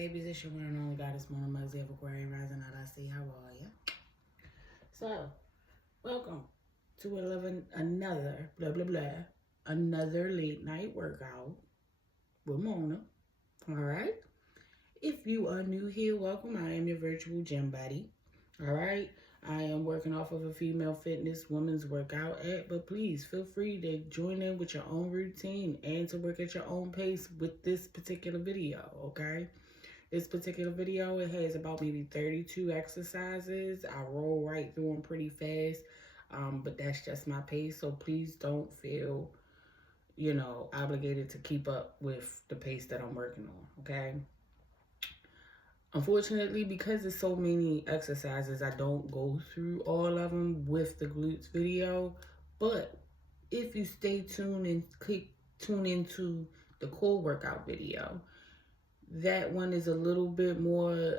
babies? It's your one and only goddess morning, Muzzy of Aquarium rising out. I see. How are you? So, welcome to another blah blah blah, another late night workout with Mona. All right. If you are new here, welcome. I am your virtual gym buddy. All right. I am working off of a female fitness women's workout app, but please feel free to join in with your own routine and to work at your own pace with this particular video, okay? This particular video, it has about maybe 32 exercises. I roll right through them pretty fast, but that's just my pace, so please don't feel, obligated to keep up with the pace that I'm working on, okay? Unfortunately, because there's so many exercises, I don't go through all of them with the glutes video. But if you stay tuned and tune into the core workout video, that one is a little bit more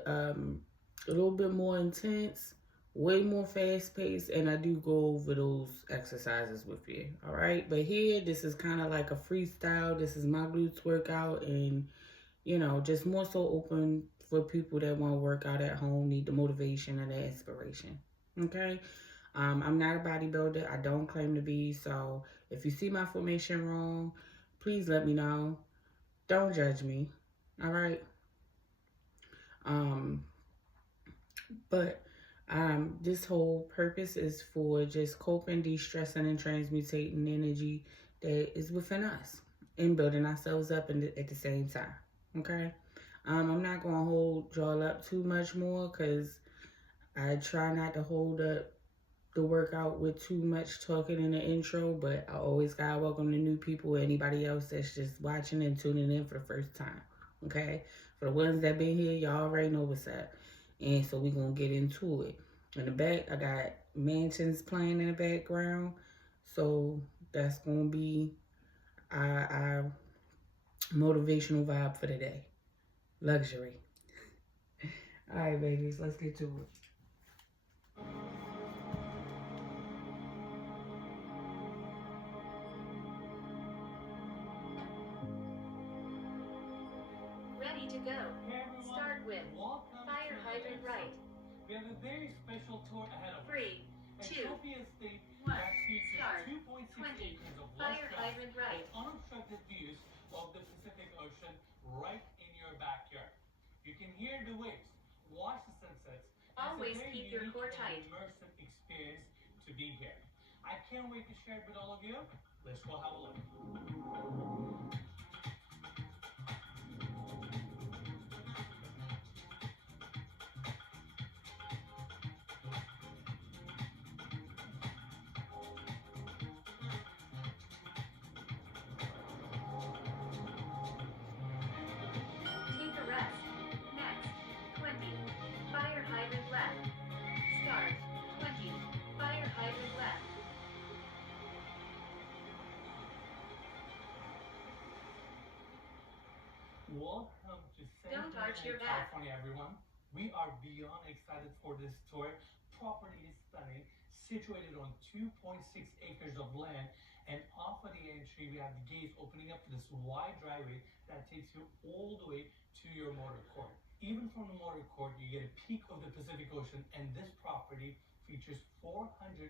intense, way more fast paced, and I do go over those exercises with you. All right, but here this is kind of like a freestyle. This is my glutes workout, and just more so open for people that want to work out at home, need the motivation and the inspiration. Okay? I'm not a bodybuilder. I don't claim to be. So if you see my formation wrong, please let me know. Don't judge me. All right? But this whole purpose is for just coping, de-stressing, and transmutating energy that is within us and building ourselves up at the same time. Okay? I'm not going to hold y'all up too much more because I try not to hold up the workout with too much talking in the intro, but I always got to welcome the new people, anybody else that's just watching and tuning in for the first time, okay? For the ones that been here, y'all already know what's up. And so we're going to get into it. In the back, I got mansions playing in the background, so that's going to be our motivational vibe for the day. Luxury. All right, babies, let's get to it. Ready to go. Start with fire hydrant right. We have a very special tour ahead of us. 3, 2, 1, start. 20. Fire hydrant right. Unobstructed views of the Pacific Ocean right in your backyard. You can hear the waves, watch the sunsets. Always keep your core tight. Immersive experience to be here. I can't wait to share it with all of you. Let's go have a look. Take a rest. Next. 20. Fire hydrant left. Start. 20. Fire hydrant left. Welcome to Don't arch your back. California, everyone. We are beyond excited for this tour. Property is stunning, situated on 2.6 acres of land, and off of the entry we have the gates opening up to this wide driveway that takes you all the way to your motor court. Even from the motor court, you get a peek of the Pacific Ocean, and this property features 450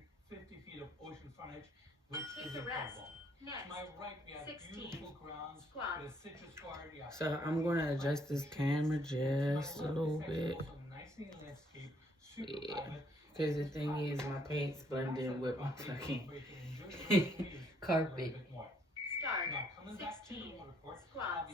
feet of ocean frontage, which is incredible. Next. To my right, we have 16. beautiful grounds Squats. with a citrus garden. So I'm going to adjust this camera just a little bit. Yeah. Because the thing is, my paint's blended in with my fucking carpet. Start. 16. Squats.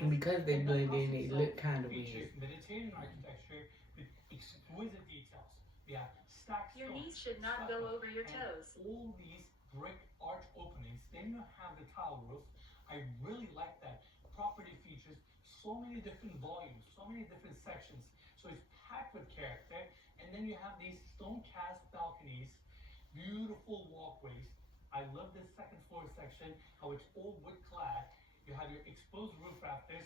And because they blend in, they look kind of weird. Mediterranean architecture with exquisite details. We have stacked Your stones, knees should not go over your and toes. all these brick arch openings. Then you have the tile roof. I really like that. Property features so many different volumes, so many different sections. So it's packed with character. And then you have these stone cast balconies, beautiful walkways. I love this second floor section, how it's all wood clad. You have your exposed roof rafters.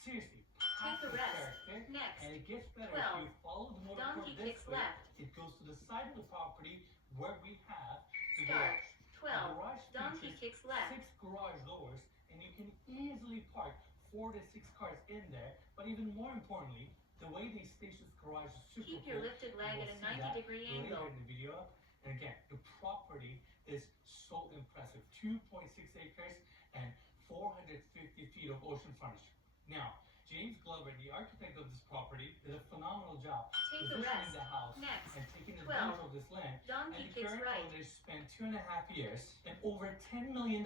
Seriously, Take a with rest. character. Next. And it gets better 12. if you follow the motor Donkey court this kicks way. left. It goes to the side of the property where we have the Start. garage. The 12. garage Donkey features kicks left. 6 garage doors, and you can easily park 4 to 6 cars in there, but even more importantly, the way they stage this garage is super Keep cool. your lifted leg at a 90-degree later angle. in the video. And again, the property is so impressive. 2.6 acres and 450 feet of ocean frontage. Now, James Glover, the architect of this property, did a phenomenal job Take a positioning rest. the house Next. and taking advantage 12. of this land. Donkey And the kicks current right. owners spent 2.5 years and over $10 million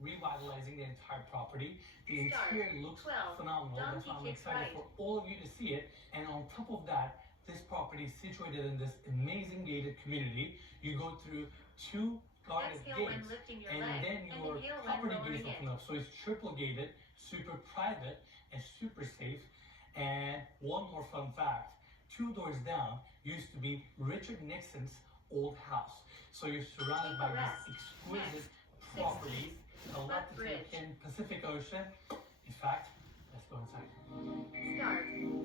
revitalizing the entire property. The Start. interior looks 12. phenomenal. That's Donkey why I'm kicks excited right. for all of you to see it. And on top of that, this property is situated in this amazing gated community. You go through 2 guarded Exhale when gates, lifting your and leg, then and your inhale when property lowering gates open it. up. So it's triple gated, super private, and super safe. And one more fun fact, 2 doors down used to be Richard Nixon's old house. So you're surrounded by these exquisite properties, a lot to take in, Pacific Ocean. In fact, let's go inside. Start.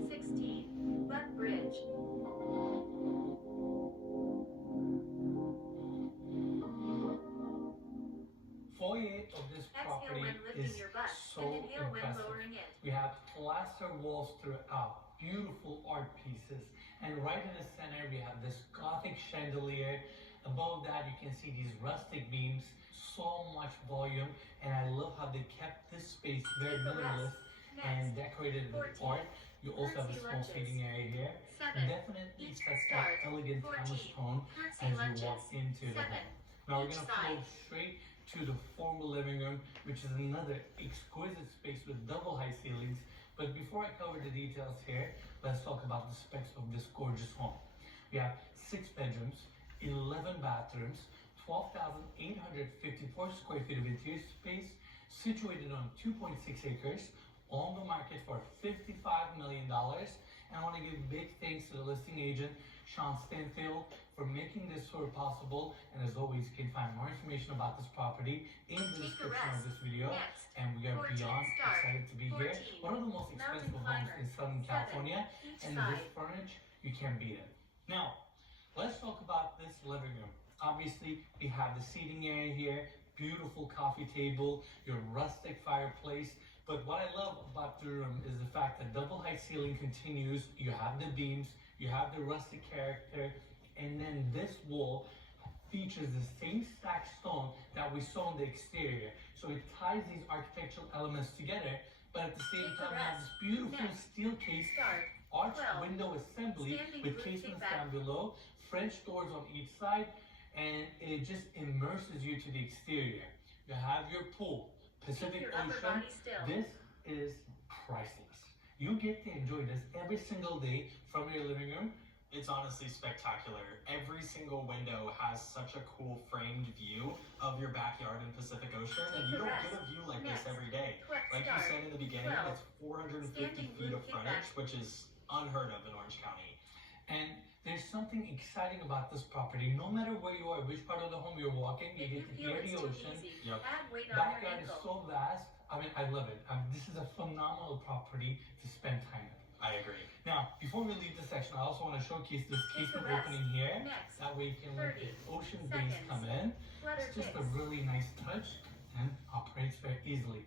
16. Butt bridge. Foyer of this Exhale property when lifting is your butt, so and inhale when impressive. lowering it. We have plaster walls throughout, beautiful art pieces, and right in the center we have this Gothic chandelier. Above that you can see these rustic beams, so much volume, and I love how they kept this space very minimalist and decorated with art. You also have a small seating area here. 7. Definitely Each sets start. that elegant 14. timeless tone Curtsy as you lunges. walk into the 7. home. Now we're Each gonna flow side. straight to the formal living room, which is another exquisite space with double high ceilings. But before I cover the details here, let's talk about the specs of this gorgeous home. We have 6 bedrooms, 11 bathrooms, 12,854 square feet of interior space, situated on 2.6 acres, on the market for $55 million. And I want to give big thanks to the listing agent, Sean Stanfield, for making this tour possible. And as always, you can find more information about this property in the description of this video. Next. And we are 14, beyond start. excited to be 14, here. One of the most expensive homes climber. in Southern 7, California. each And side. this furniture, you can't beat it. Now, let's talk about this living room. Obviously, we have the seating area here, beautiful coffee table, your rustic fireplace. But what I love about the room is the fact that double high ceiling continues, you have the beams, you have the rustic character, and then this wall features the same stacked stone that we saw on the exterior. So it ties these architectural elements together, but at the same time we have this beautiful steel case arch 12. window assembly with casements down below, French doors on each side, and it just immerses you to the exterior. You have your pool, Pacific Ocean. This is priceless. You get to enjoy this every single day from your living room. It's honestly spectacular. Every single window has such a cool framed view of your backyard in Pacific Ocean, and you don't get a view like this every day. Like you said in the beginning, it's 450 feet of frontage, which is unheard of in Orange County. And there's something exciting about this property. No matter where you are, which part of the home you're walking, you get to hear the ocean. Backyard is so vast. I mean, I love it. This is a phenomenal property to spend time in. I agree. Now, before we leave this section, I also want to showcase this casement opening here. That way you can let the ocean breeze come in. It's just a really nice touch and operates very easily.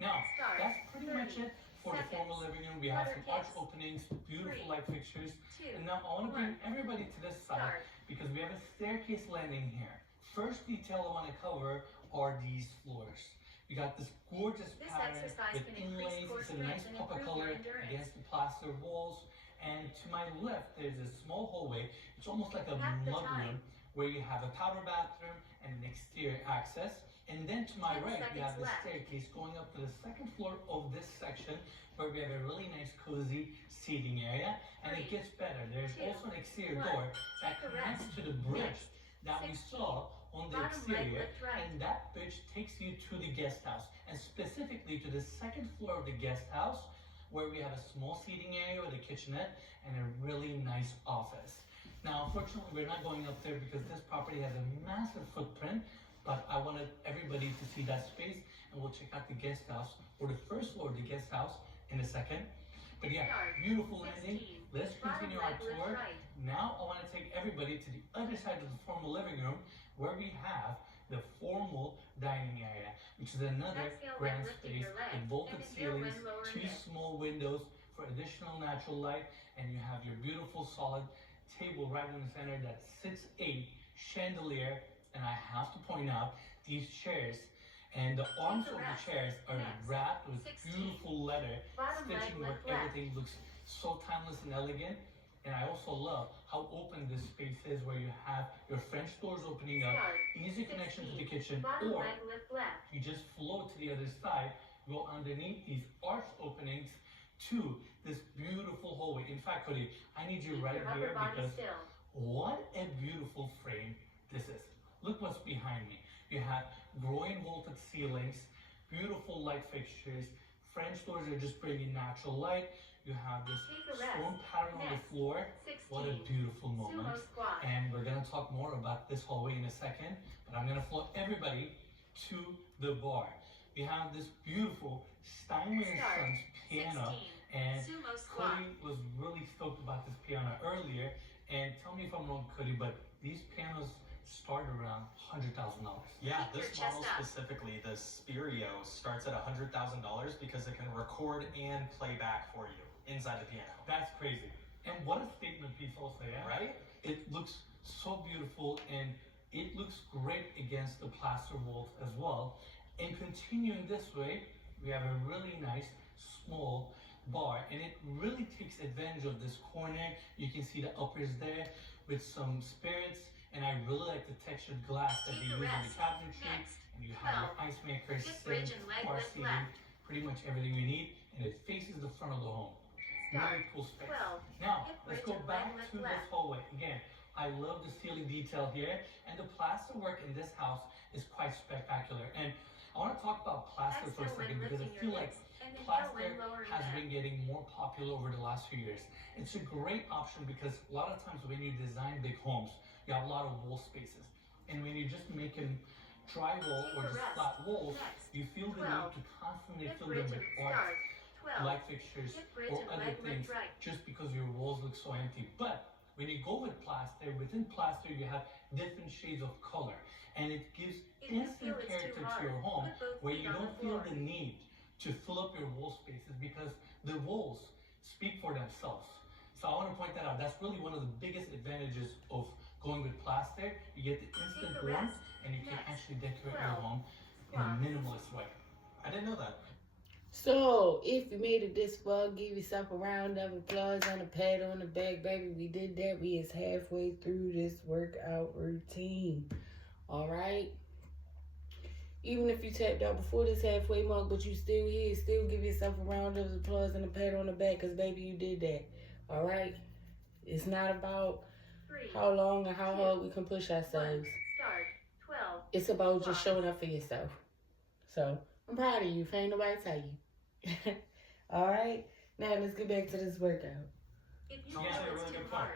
Now, that's pretty much it for the formal living room. We have some arch openings, beautiful light fixtures. And now I want to bring everybody to this side because we have a staircase landing here. First detail I want to cover are these floors. We got this gorgeous pattern with inlays. It's a nice pop of color against the plaster walls. And to my left, there's a small hallway. It's almost like a mudroom where you have a powder bathroom and an exterior access. And then to my right, we have the staircase going up to the second floor of this section where we have a really nice cozy seating area. And it gets better. There's also an exterior door that connects to the bridge that we saw on the exterior, and that bridge takes you to the guest house, and specifically to the second floor of the guest house, where we have a small seating area with a kitchenette and a really nice office. Now, unfortunately, we're not going up there because this property has a massive footprint, but I wanted everybody to see that space, and we'll check out the guest house, or the first floor of the guest house, in a second. But yeah, beautiful landing. Let's continue our tour. Now I want to take everybody to the other side of the formal living room where we have the formal dining area, which is another grand space with vaulted ceilings, two small windows for additional natural light, and you have your beautiful solid table right in the center that sits a chandelier. And I have to point out these chairs and the arms of the chairs are wrapped with beautiful leather stitching where everything looks so timeless and elegant. And I also love how open this space is, where you have your French doors opening up, easy connection to the kitchen, or you just flow to the other side, go underneath these arch openings to this beautiful hallway. In fact, Cody, I need you right here because what a beautiful frame this is. Look what's behind me. You have groin vaulted ceilings, beautiful light fixtures, French doors are just bringing natural light. You have this stone pattern on the floor. What a beautiful moment. And we're gonna talk more about this hallway in a second, but I'm gonna flow everybody to the bar. We have this beautiful Steinway & Sons piano, and Cody was really stoked about this piano earlier. And tell me if I'm wrong, Cody, but these pianos start around $100,000. Yeah, this model specifically, the Spirio, starts at $100,000 because it can record and play back for you inside the piano. That's crazy. And what a statement piece also, yeah? Right? It looks so beautiful, and it looks great against the plaster walls as well. And continuing this way, we have a really nice small bar, and it really takes advantage of this corner. You can see the uppers there with some spirits, and I really like the textured glass that they use in the cabinetry. And you have your ice maker, sink, bar seating, pretty much everything you need, and it faces the front of the home. Really cool space. Now, let's go back to this hallway. Again, I love the ceiling detail here, and the plaster work in this house is quite spectacular. And I want to talk about plaster for a second because I feel like plaster has been getting more popular over the last few years. It's a great option because a lot of times when you design big homes, you have a lot of wall spaces. And when you just make them drywall or just flat walls, you feel the need to constantly fill them with art, light fixtures, or other things just because your walls look so empty. But when you go with plaster, within plaster you have different shades of color, and it gives instant character to your home where you don't feel the need to fill up your wall spaces because the walls speak for themselves. So I want to point that out. That's really one of the biggest advantages of going with plaster. You get the instant warmth, and you can actually decorate your home in a minimalist way. I didn't know that. So, if you made it this far, give yourself a round of applause and a pat on the back, baby. We did that. We is halfway through this workout routine. All right? Even if you tapped out before this halfway mark, but you still here, still give yourself a round of applause and a pat on the back, because, baby, you did that. All right? It's not about how long and how hard we can push ourselves. It's about just showing up for yourself. So, I'm proud of you. If ain't nobody tell you. All right? Now, let's get back to this workout. It's a really good point.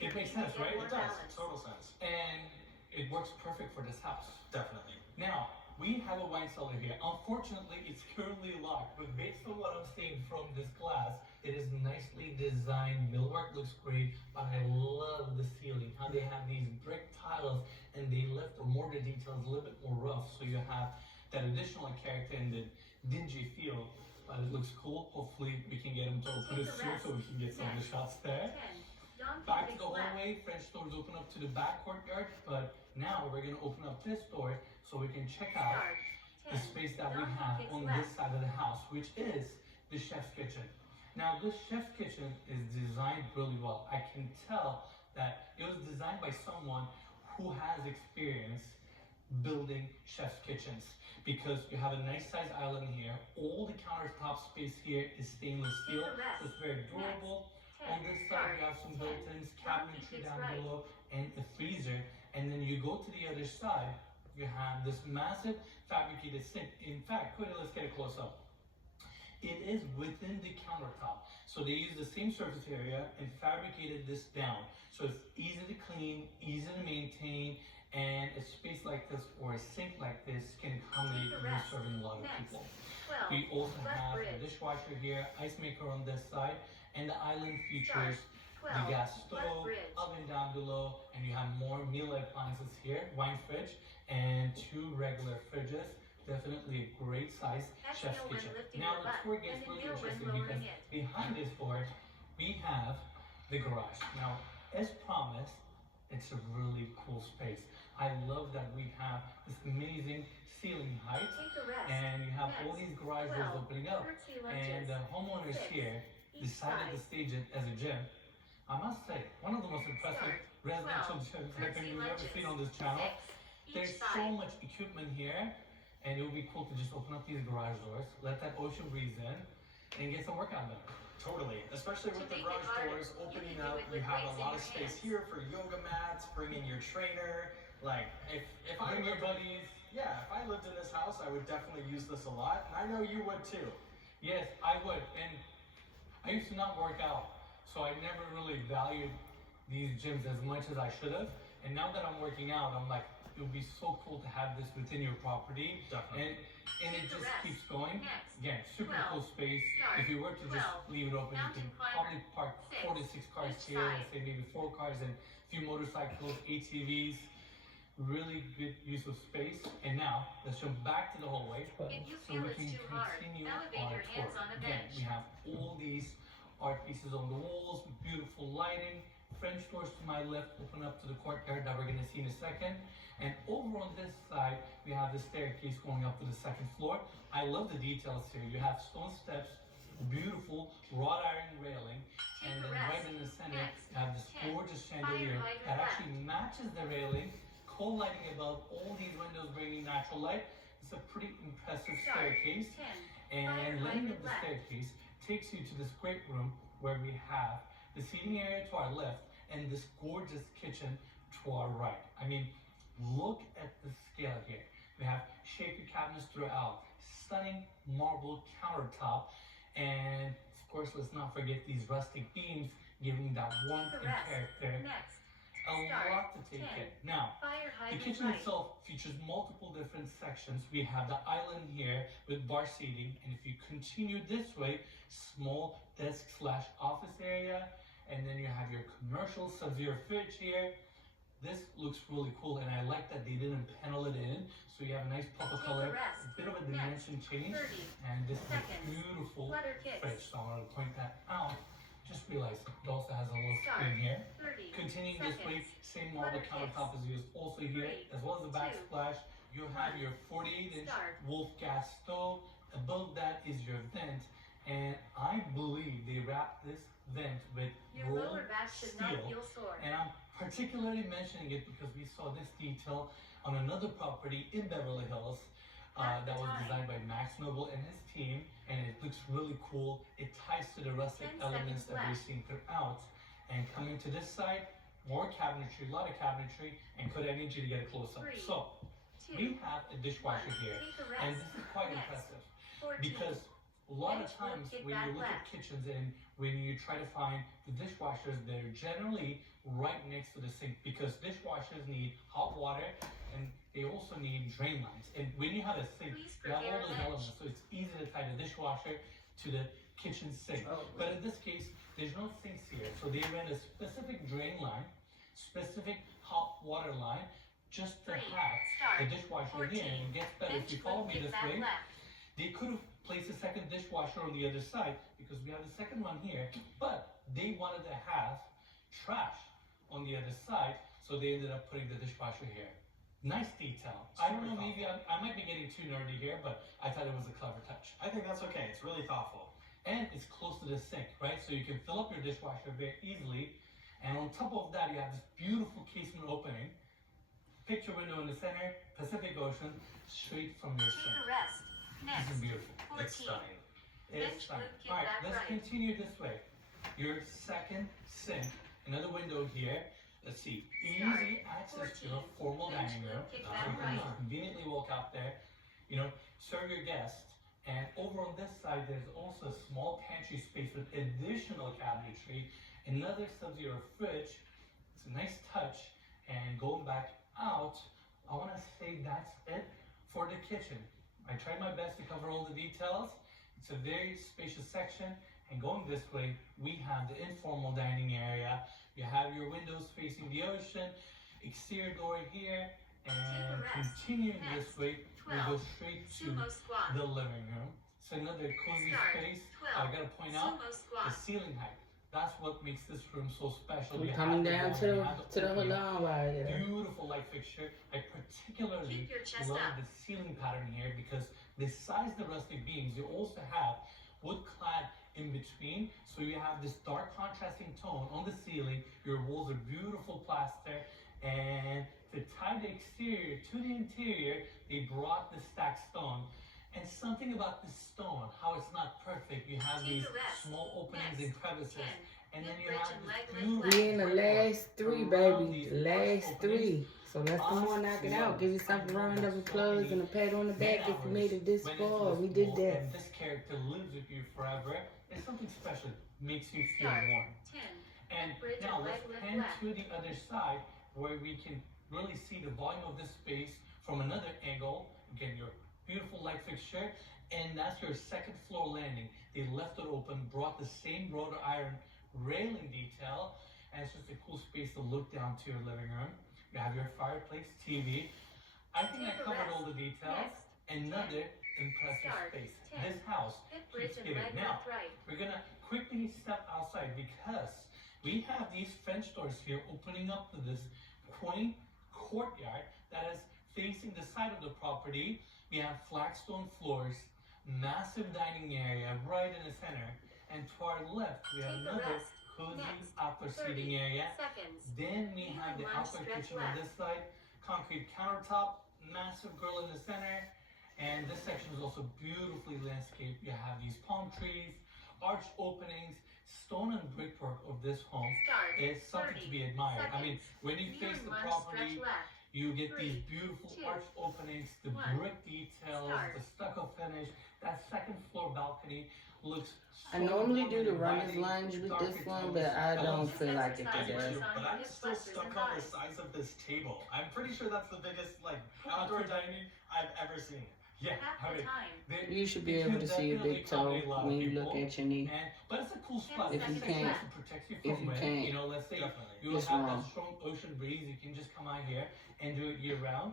It makes sense, right? It does. Total sense. And it works perfect for this house. Definitely. Now, we have a wine cellar here. Unfortunately, it's currently locked, but based on what I'm seeing from this glass, it is nicely designed. Millwork looks great, but I love the ceiling, how they have these brick tiles, and they left the mortar details a little bit more rough, so you have that additional character and the dingy feel, but it looks cool. Hopefully, we can get them to open it soon so we can get some of the shots there. Back to the hallway, French doors open up to the back courtyard, but now we're gonna open up this door so we can check out the space that we have on this side of the house, which is the chef's kitchen. Now, this chef's kitchen is designed really well. I can tell that it was designed by someone who has experience building chef's kitchens, because you have a nice size island here. All the countertop space here is stainless steel, so it's very durable. On this side, you have some built-ins, cabinetry down below, and a freezer. And then you go to the other side, you have this massive fabricated sink. In fact, Cody, let's get a close up. It is within the countertop. So they use the same surface area and fabricated this down. So it's easy to clean, easy to maintain, and a space like this or a sink like this can accommodate you serving a lot of people. We also have a dishwasher here, ice maker on this side, and the island features the gas stove, oven down below, and you have more meal appliances here, wine fridge, and 2 regular fridges. Definitely a great size chef's kitchen. Now the tour gets really interesting because behind this door, we have the garage. Now, as promised, it's a really cool space. I love that we have this amazing ceiling height, and you have all these garage doors opening up. And the homeowners here decided to stage it as a gym. I must say, one of the most impressive residential gyms I think we've ever seen on this channel. There's so much equipment here, and it would be cool to just open up these garage doors, let that ocean breeze in, and get some workout done. Totally, especially with the garage doors opening up, you have a lot of space here for yoga mats, bring in your trainer. Like, if I Bring your lived in, buddies. yeah, if I lived in this house, I would definitely use this a lot, and I know you would too. Yes, I would. And I used to not work out, so I never really valued these gyms as much as I should have. And now that I'm working out, I'm like, it would be so cool to have this within your property. Definitely. And it just keeps going. Again, super cool space. If you were to just leave it open, you can probably park 4 to 6 cars here, let's say maybe 4 cars and a few motorcycles, ATVs. Really good use of space. And now let's jump back to the hallway so we can continue our tour. Again, we have all these art pieces on the walls, beautiful lighting. French doors to my left open up to the courtyard that we're going to see in a second. And over on this side, we have the staircase going up to the 2nd floor. I love the details here. You have stone steps, beautiful wrought iron railing, and then right in the center, you have this gorgeous chandelier that actually matches the railing, co-lighting above all these windows, bringing natural light. It's a pretty impressive staircase. And landing up the staircase takes you to this great room where we have the seating area to our left and this gorgeous kitchen to our right. I mean, look at the scale here. We have shaker cabinets throughout, stunning marble countertop, and of course, let's not forget these rustic beams giving that warmth and character. A lot to take in. Now, the kitchen itself features multiple different sections. We have the island here with bar seating, and if you continue this way, small desk / office area, and then you have your commercial Sub-Zero fridge here. This looks really cool, and I like that they didn't panel it in, so you have a nice pop of color, a bit of a dimension change, and this is a beautiful fridge, so I want to point that out. Just realized it also has a little screen here. Continuing this way, same marble countertop is used also here, as well as the backsplash. You have your 48-inch Wolf gas stove. Above that is your vent, and I believe they wrapped this vent with rolled steel. And I'm particularly mentioning it because we saw this detail on another property in Beverly Hills that was designed by Max Noble and his team, and it looks really cool. It ties to the rustic elements that we've seen throughout. And coming to this side, more cabinetry, a lot of cabinetry, and could I need you to get a close up? So we have a dishwasher here, and this is quite impressive because a lot of times when you look at kitchens and when you try to find the dishwashers, they're generally right next to the sink because dishwashers need hot water and they also need drain lines. And when you have a sink, you have all those elements, so it's easy to tie the dishwasher to the kitchen sink. But in this case, there's no sinks here, so they ran a specific drain line, specific hot water line, just to have the dishwasher here. And it gets better if you follow me this way. They could have placed a second dishwasher on the other side because we have the second one here, but they wanted to have trash on the other side, so they ended up putting the dishwasher here. Nice detail. I don't know, maybe I might be getting too nerdy here, but I thought it was a clever touch. I think that's okay. It's really thoughtful. And it's close to the sink, right? So you can fill up your dishwasher very easily. And on top of that, you have this beautiful casement opening. Picture window in the center, Pacific Ocean, straight from your sink. This is beautiful. It's stunning. It's stunning. All right, let's continue this way. Your second sink, another window here. Let's see, easy access to a formal dining room. So you can just conveniently walk out there, you know, serve your guests. And over on this side, there's also a small pantry space with additional cabinetry, another Sub-Zero fridge. It's a nice touch. And going back out, I want to say that's it for the kitchen. I tried my best to cover all the details. It's a very spacious section, And going this way, we have the informal dining area. You have your windows facing the ocean, exterior door here, and continuing this way, we go straight to the living room. It's another cozy space. I gotta point out the ceiling height. That's what makes this room so special. We're coming down to the halal right there. Beautiful light fixture. I particularly love the ceiling pattern here because besides the rustic beams, you also have wood clad in between. So you have this dark contrasting tone on the ceiling. Your walls are beautiful plaster, and to tie the exterior to the interior, they brought the stacked stone. And something about this stone, how it's not perfect. You have these small openings and crevices, and then you have this beautiful. We in the last three, baby. The last three. So let's come on, knock it out. Give yourself a round of applause and a pat on the back if you made it this far. We did that. And this character lives with you forever. There's something special. Makes you feel warm. And now let's pan to the other side where we can really see the volume of this space from another angle. Again, your beautiful light fixture, and that's your second floor landing. They left it open, brought the same wrought iron railing detail, and it's just a cool space to look down to your living room. You have your fireplace, TV. I think I covered all the details. Another impressive space. This house keeps giving. Now, we're gonna quickly step outside because we have these French doors here opening up to this quaint courtyard that is facing the side of the property. We have flagstone floors, massive dining area right in the center, and to our left we have another cozy outdoor seating area. Then we have the outdoor kitchen on this side, concrete countertop, massive grill in the center, and this section is also beautifully landscaped. You have these palm trees, arch openings. Stone and brickwork of this home is something to be admired. I mean, when you face the property, you get these beautiful arch openings, the brick details, the stucco finish. That second floor balcony looks so I normally do the runner's lunge with this one, but I don't feel like it today. But I'm still stuck on the size of this table. I'm pretty sure that's the biggest outdoor dining I've ever seen. Yeah, I mean, You should be able to see your big toe when you look at your knee. But it's a cool spot. If you can't, protects you if from you wind. can't, You know, let's say you it's have wrong. that strong ocean breeze, you can just come out here and do it year round.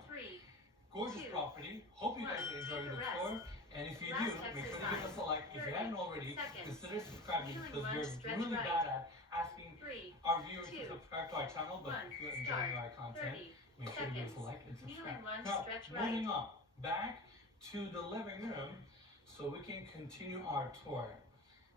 Gorgeous property. Hope you guys are enjoying the tour. And if you do, make sure to give us a like. If you haven't already, consider subscribing because we're really bad at asking our viewers to subscribe to our channel. But if you're enjoying our content, make sure to give us a like and subscribe. Now, moving on back to the living room so we can continue our tour.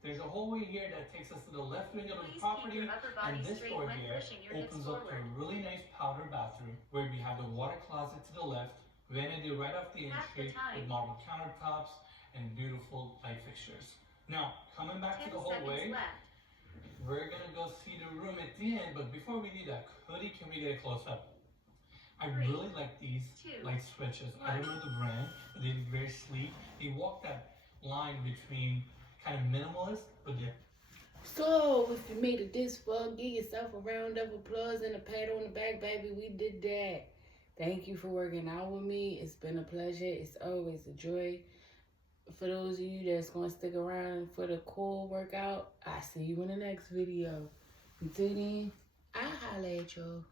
There's a hallway here that takes us to the left wing of the property, and this door here opens up to a really nice powder bathroom where we have the water closet to the left, vanity right off the entry with marble countertops and beautiful light fixtures. Now, coming back to the hallway, we're gonna go see the room at the end, but before we do that, Cody, can we get a close-up? I really like these light switches. I don't know the brand, but they look very sleek. They walk that line between kind of minimalist, but they're. So, if you made it this far, give yourself a round of applause and a pat on the back, baby. We did that. Thank you for working out with me. It's been a pleasure. It's always a joy. For those of you that's going to stick around for the core workout, I'll see you in the next video. Until then, I'll holla at y'all.